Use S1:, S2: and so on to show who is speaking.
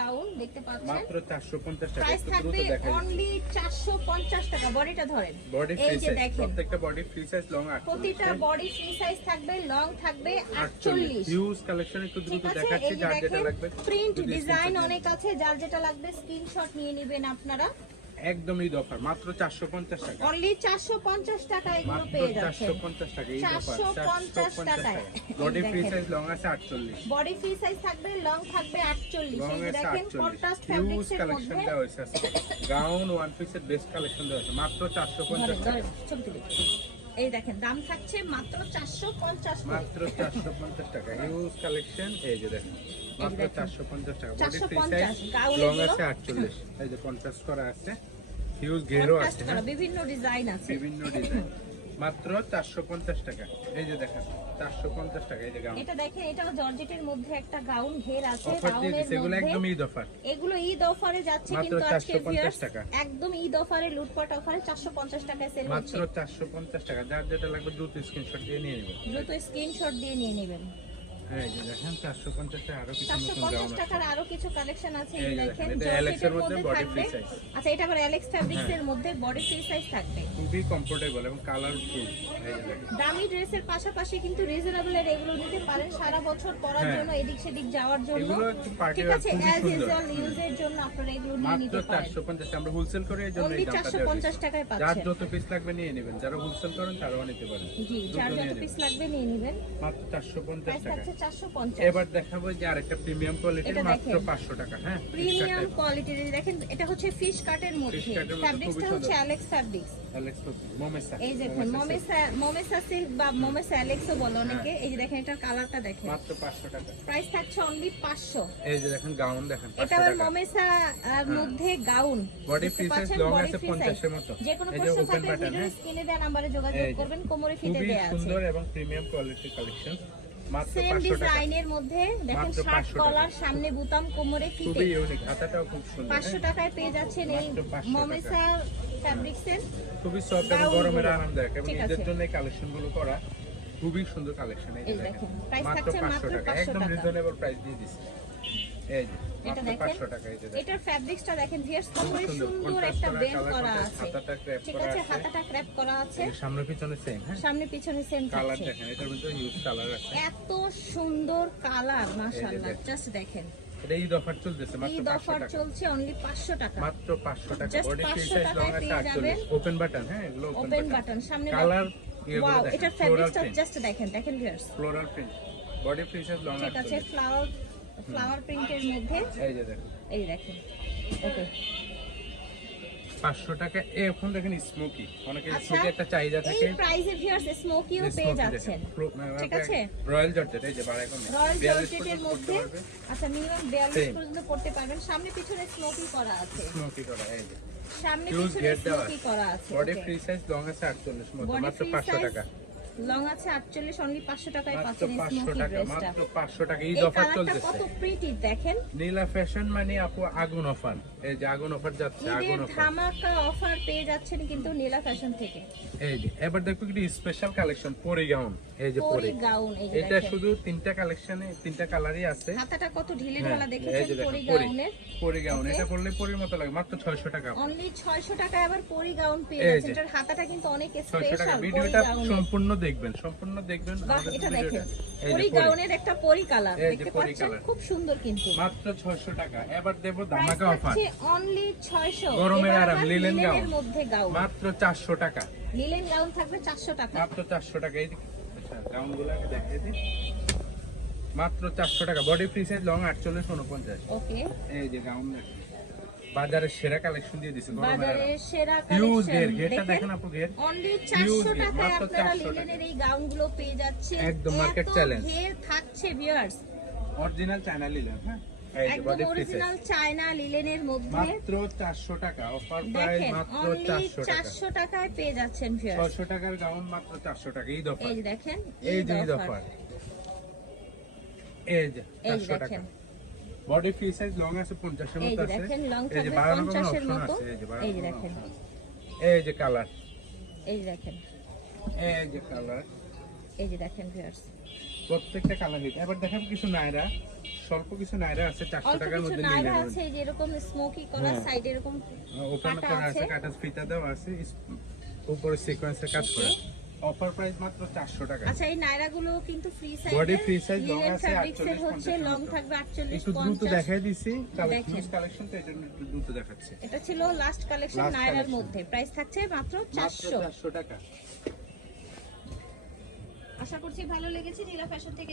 S1: Gown দেখতে পাচ্ছেন?
S2: মাত্র 450 টাকা।
S1: প্রাইস থাকবে অনলি 450 টাকা। বডিটা ধরেন।
S2: বডি ফ্রি সাইজ প্রত্যেকটা বডি ফ্রি সাইজ লং 48
S1: প্রতিটা বডি ফ্রি সাইজ থাকবে লং থাকবে
S2: 48
S1: 48
S2: হিউজ কালেকশন একটু
S1: ঠিক
S2: দ্রুত
S1: আছে
S2: দেখাচ্ছি যার যেটা লাগবে।
S1: প্রিন্ট ডিজাইন অনেক আছে যার যেটা লাগবে স্ক্রিনশট নিয়ে নেবেন আপনারা।
S2: একদম ঈদ অফার মাত্র 450 টাকা।
S1: অনলি 450 টাকা এগুলো
S2: পঞ্চাশ
S1: পেয়ে যাচ্ছেন।
S2: 450 টাকা ঈদ অফার
S1: 450 টাকায়।
S2: বডি ফ্রি সাইজ লং আছে 48
S1: বডি ফ্রি সাইজ থাকবে লং থাকবে 48
S2: লং
S1: এই দেখেন কন্ট্রাস্ট ফ্যাব্রিক্সের
S2: কালেকশন
S1: মধ্যে
S2: দেওয়া হয়েছে আজকে। গাউন ওয়ান পিসের বেস্ট কালেকশন দেওয়া হয়েছে। মাত্র 450 টাকা।
S1: এই দেখেন দাম থাকছে মাত্র 450
S2: মাত্র 450 টাকা। হিউজ কালেকশন এই যে দেখেন মাত্র 450 টাকা। বডি ফ্রি
S1: 450
S2: সাইজ লং আছে 48 এই যে কন্ট্রাস্ট করা আছে হিউজ আছে হ্যাঁ?
S1: বিভিন্ন ডিজাইন আছে।
S2: বিভিন্ন ডিজাইন মাত্র 450 টাকা। এই যে দেখেন 450 টাকা এই যে গাউন
S1: এটা দেখেন এটাও জর্জেটের মধ্যে একটা গাউন ঘের আছে। গাউনের
S2: দিছে এগুলো একদম
S1: মধ্যে
S2: ঈদ অফার
S1: যাচ্ছে কিন্তু আজকে
S2: 450
S1: ভিউয়ার্স। একদম ঈদ অফারে লুটপাট অফারে 450 টাকায় সেল হচ্ছে।
S2: মাত্র 450 টাকা। যার যেটা লাগবে দ্রুত স্ক্রিনশট দিয়ে নিয়ে নেবেন।
S1: দ্রুত স্ক্রিনশট দিয়ে নিয়ে নেবেন।
S2: এই যে দেখেন 450 টাকা আরও কিছু নতুন গাউন
S1: 450 টাকার আরও কিছু কালেকশন আছে
S2: এই
S1: এই দেখেন
S2: দেখেন, এটা Alex এর মধ্যে
S1: মধ্যে
S2: body
S1: থাকবে। আচ্ছা এটা আবার অ্যালেক্স ফ্যাব্রিক্স এর মধ্যে বডি ফ্রি সাইজ থাকবে।
S2: খুবই কমফোর্টেবল এবং কালারফুল এই যে দেখেন।
S1: দামি ড্রেসের পাশাপাশি কিন্তু রিজনেবল এর এগুলো নিতে পারেন সারা বছর পরার
S2: হ্যাঁ।
S1: জন্য এদিক সেদিক যাওয়ার জন্য।
S2: এগুলো একটু পার্টি
S1: ঠিক আছে অ্যাজ ইউজুয়াল ইউজের জন্য আপনারা এগুলো নিয়ে নিতে পারেন।
S2: 450 আমরা হোলসেল করে এই জন্য
S1: 450 টাকায়
S2: যার যত পিস লাগবে নিয়ে নেবেন যারা হোলসেল করেন তারাও নিতে পারেন।
S1: জি যার যত পিস লাগবে নিয়ে নেবেন।
S2: মাত্র 450
S1: প্রাইস
S2: টাকা
S1: 450
S2: এবার দেখাবো যে আরেকটা প্রিমিয়াম কোয়ালিটির মাত্র
S1: দেখেন।
S2: 500 টাকা হ্যাঁ
S1: প্রিমিয়াম কোয়ালিটির দেখেন এটা হচ্ছে ফিশ কাটের মধ্যে।
S2: এর খুবই
S1: হচ্ছে অ্যালেক্স ফ্যাব্রিক্স
S2: অ্যালেক্স মোমেসা
S1: এই দেখেন মোমেসা মোমেসা সিল্ক বা মোমেসা অ্যালেক্সও বলে অনেকে। এই যে দেখেন এটার কালারটা দেখেন।
S2: মাত্র 500 টাকা।
S1: প্রাইস থাকছে অনলি 500
S2: এই যে দেখেন গাউন দেখেন
S1: এটা আবার মোমেসা আর মধ্যে gown
S2: body free size long আছে 50 এর মতো।
S1: যে কোনো প্রশ্ন থাকলে ভিডিও
S2: হ্যাঁ।
S1: স্ক্রিনে দেওয়া নাম্বারে যোগাযোগ করবেন কোমরে দেয়া আছে।
S2: সুন্দর এবং প্রিমিয়াম কোয়ালিটির কালেকশন
S1: সেম ডিজাইনের মধ্যে দেখেন শার্ট কলার সামনে বুতাম কোমরে পাঁচশো
S2: হ্যাঁ?
S1: টাকায় পেয়ে যাচ্ছেন এই
S2: 500।
S1: মমেসা ফ্যাব্রিক্সের
S2: খুবই সফট এবং গরমের। আরামদায়ক এবং
S1: ঠিক
S2: জন্য এই কালেকশনগুলো করা খুবই সুন্দর কালেকশন। এই দেখেন মাত্র
S1: থাকছে
S2: 500
S1: মাত্র
S2: টাকা। একদম রিজনেবল প্রাইস দিয়ে দিছি এই যে
S1: এটা দেখেন
S2: 500 টাকা এই যে দেখেন।
S1: এটার ফ্যাব্রিক্সটা দেখেন ভিয়ার্স
S2: সুন্দর
S1: একটা বেন্ড করা আছে। ঠিক আছে হাতাটা ক্র্যাপ করা আছে।
S2: সামনে পিছনে সেম হ্যাঁ?
S1: সামনে পিছনে সেম
S2: কালার দেখেন এটার মধ্যে ইউজ কালার আছে।
S1: এত সুন্দর কালার মাশাআল্লাহ। জাস্ট দেখেন।
S2: ঈদ অফার চলতেছে মাত্র 500
S1: চলছে অনলি 500 টাকা।
S2: মাত্র 500 টাকা। বডি ফ্রি
S1: 500
S2: সাইজ লং আছে
S1: পেয়ে যাবেন।
S2: 48 ওপেন বাটন হ্যাঁ এগুলো
S1: ওপেন
S2: ওপেন বাটন
S1: বাটন সামনে
S2: কালার
S1: ওয়াও ফ্যাব্রিক্সটা
S2: প্রিন্ট
S1: জাস্ট দেখেন দেখেন ভিউয়ার্স
S2: ফ্লোরাল প্রিন্ট বডি
S1: ঠিক আছে ফ্লাওয়ার ফ্লাওয়ার প্রিন্টের মধ্যে?
S2: এই যে দেখেন
S1: এই দেখেন। ওকে
S2: 500 টাকা। এখন দেখেন স্মোকি অনেকে স্মোকি একটা চাহিদা
S1: এই প্রাইসে ভিউয়ার্স স্মোকিও পেয়ে যাচ্ছেন। ঠিক আছে?
S2: রয়্যাল জর্জেট এই যে
S1: রয়্যাল জর্জেটের মধ্যে? আচ্ছা মিনিমাম 42
S2: Same.
S1: পর্যন্ত পড়তে পারবেন। সামনে পিছনে স্মোকি করা আছে।
S2: স্মোকি করা এই যে।
S1: সামনে পিছনে স্মোকি করা আছে
S2: বডি ফ্রি সাইজ লং আছে 48 মতো মাত্র 500 টাকা।
S1: লং আছে 48 অনলি 500 টাকায় পাচ্ছেন এই
S2: 500
S1: স্মোকি
S2: টাকা
S1: ড্রেসটা
S2: মাত্র 500 টাকা ঈদ অফার চলতেছে।
S1: কত প্রিটি দেখেন।
S2: নীলা ফ্যাশন মানে আপু আগুন অফার এই যে আগুন অফার যাচ্ছে আগুন অফার
S1: ধামাকা অফার পেয়ে যাচ্ছেন কিন্তু নীলা ফ্যাশন থেকে।
S2: এই যে এবার দেখো কি স্পেশাল কালেকশন পরি গাউন এই যে
S1: পরি গাউন
S2: এটা শুধু তিনটা কালেকশনে তিনটা কালারই আছে।
S1: হাতাটা কত ঢিলে
S2: হ্যাঁ,
S1: ঢালা দেখেছেন
S2: যে দেখেন,
S1: পরি। গাউনের
S2: পরি গাউন এটা পরলে পরির মতো লাগে মাত্র 600 টাকা।
S1: অনলি 600 টাকায় আবার পরি গাউন পেয়ে যাচ্ছেন। এটার হাতাটা কিন্তু অনেক
S2: 600 টাকা।
S1: স্পেশাল
S2: ভিডিওটা সম্পূর্ণ দেখবেন সম্পূর্ণ দেখবেন
S1: এটা দেখেন। পরি
S2: পরি।
S1: গাউনের একটা পরি কালার দেখতে পাচ্ছেন? খুব সুন্দর কিন্তু।
S2: মাত্র 600 টাকা। এবার দেব ধামাকা অফার
S1: অনলি 600
S2: গরমের আরাম, লিলেন গাউন।
S1: মধ্যে গাউন
S2: মাত্র 400 টাকা।
S1: লিলেন গাউন থাকবে 400 টাকা।
S2: মাত্র 400 টাকা। এই গাউনগুলো আমি দিই। মাত্র 400 টাকা। Body free size long 48 49
S1: okay
S2: এই যে গাউন দেখেন। বাজারের সেরা কালেকশন দিয়ে দিছে গরমের
S1: সেরা কালেকশন
S2: ঘের
S1: দেখেন?
S2: দেখেন আপু ঘের
S1: অনলি 400 টাকায় আপনারা
S2: 400
S1: লিলেনের এই গাউনগুলো পেয়ে যাচ্ছেন।
S2: একদম market
S1: এত ঘের থাকছে ভিউয়ার্স
S2: অরিজিনাল চায়না হ্যাঁ? এই
S1: একদম অরিজিনাল চায়না লিলেনের মধ্যে।
S2: মাত্র 400 টাকা অফার প্রাইস
S1: দেখেন
S2: মাত্র 400
S1: টাকায় পেয়ে যাচ্ছেন ভিউয়ার্স
S2: 600 টাকার গাউন মাত্র 400 টাকা ঈদ অফার
S1: এই দেখেন
S2: এই যে এই যে 400 টাকা।
S1: দেখেন।
S2: বডি ফ্রি সাইজ লং আছে 50 এর মতো আছে এই যে
S1: থাকবে
S2: 12 নম্বর
S1: 50 এর মতো
S2: আছে এই যে 12
S1: এই যে
S2: নম্বর
S1: দেখেন
S2: এই যে কালার
S1: এই যে দেখেন
S2: এই যে কালার
S1: এই যে দেখেন ভিউয়ার্স
S2: প্রত্যেকটা কালার হিট এবার দেখাবো কিছু নায়রা স্বল্প কিছু নায়রা আছে চারশো
S1: অল্প
S2: টাকার মধ্যে নিয়ে
S1: নাইরা
S2: নেবেন।
S1: আছে যে এরকম স্মোকি করা
S2: হ্যাঁ।
S1: সাইড এরকম
S2: ওপেন করা আছে
S1: আছে।
S2: কাটা ফিতা দেওয়া আছে উপরে সিকোয়েন্সের কাজ করা। অফার প্রাইস মাত্র চারশো টাকা।
S1: আচ্ছা এই নায়রা গুলো কিন্তু free size
S2: body free size
S1: long
S2: আছে 48,
S1: হচ্ছে লং থাকবে 48
S2: একটু দ্রুত দেখাই দিছি
S1: কালেকশন
S2: কালেকশন তো এজন্য একটু দ্রুত দেখাচ্ছি।
S1: এটা ছিল লাস্ট কালেকশন
S2: নায়রার
S1: মধ্যে। প্রাইস থাকছে মাত্র 400
S2: 400 টাকা।
S1: আশা করছি ভালো লেগেছে নীলা ফ্যাশন থেকে